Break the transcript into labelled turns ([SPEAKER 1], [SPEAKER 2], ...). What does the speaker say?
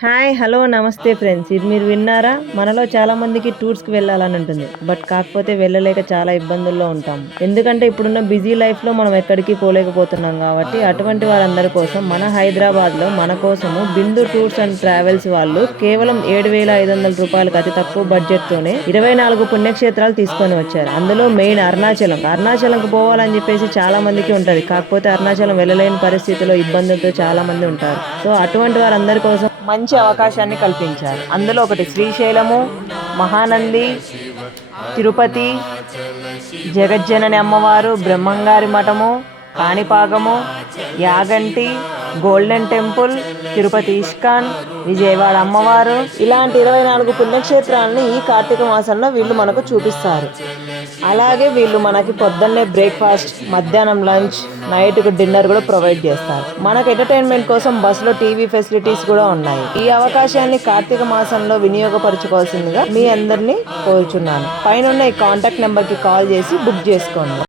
[SPEAKER 1] Hi hello నమస్తే friends. ఇది మీరు విన్నారా? మనలో చాలా మందికి వెళ్ళాలని ఉంటుంది. బట్ కాకపోతే వెళ్ళలేక చాలా ఇబ్బందుల్లో ఉంటాం. ఎందుకంటే ఇప్పుడున్న బిజీ లైఫ్లో మనం ఎక్కడికి పోలేకపోతున్నాం కాబట్టి అటువంటి వారందరి కోసం మన హైదరాబాద్లో మన కోసము బిందు టూర్స్ అండ్ ట్రావెల్స్ వాళ్ళు కేవలం ఏడు వేల ఐదు వందల రూపాయలకు అతి తక్కువ బడ్జెట్తోనే ఇరవై నాలుగు పుణ్యక్షేత్రాలు తీసుకొని వచ్చారు. అందులో మెయిన్ అరుణాచలం. అరుణాచలంకు పోవాలని చెప్పేసి చాలా మందికి ఉంటుంది. కాకపోతే అరుణాచలం వెళ్ళలేని పరిస్థితిలో ఇబ్బందులతో చాలా మంది ఉంటారు. సో అటువంటి వారందరి కోసం మంచి అవకాశాన్ని కల్పించారు. అందులో ఒకటి శ్రీశైలము మహానంది తిరుపతి జగజ్జనని అమ్మవారు బ్రహ్మంగారి మఠము Kanipakam Yaganti golden temple Tirupati ISKCON Vijayawada అమ్మవారు ఇలాంటి ఇరవై నాలుగు పుణ్యక్షేత్రాలను ఈ కార్తీక మాసంలో వీళ్ళు మనకు చూపిస్తారు. అలాగే వీళ్ళు మనకి పొద్దున్నే బ్రేక్ఫాస్ట్ మధ్యాహ్నం లంచ్ నైట్కు డిన్నర్ కూడా ప్రొవైడ్ చేస్తారు. మనకు ఎంటర్టైన్మెంట్ కోసం బస్సులో టీవీ ఫెసిలిటీస్ కూడా ఉన్నాయి. ఈ అవకాశాన్ని కార్తీక మాసంలో వినియోగపరచుకోవాల్సిందిగా మీ అందరినీ కోరుచున్నాను. పైన ఈ కాంటాక్ట్ నెంబర్కి కాల్ చేసి బుక్ చేసుకోండి.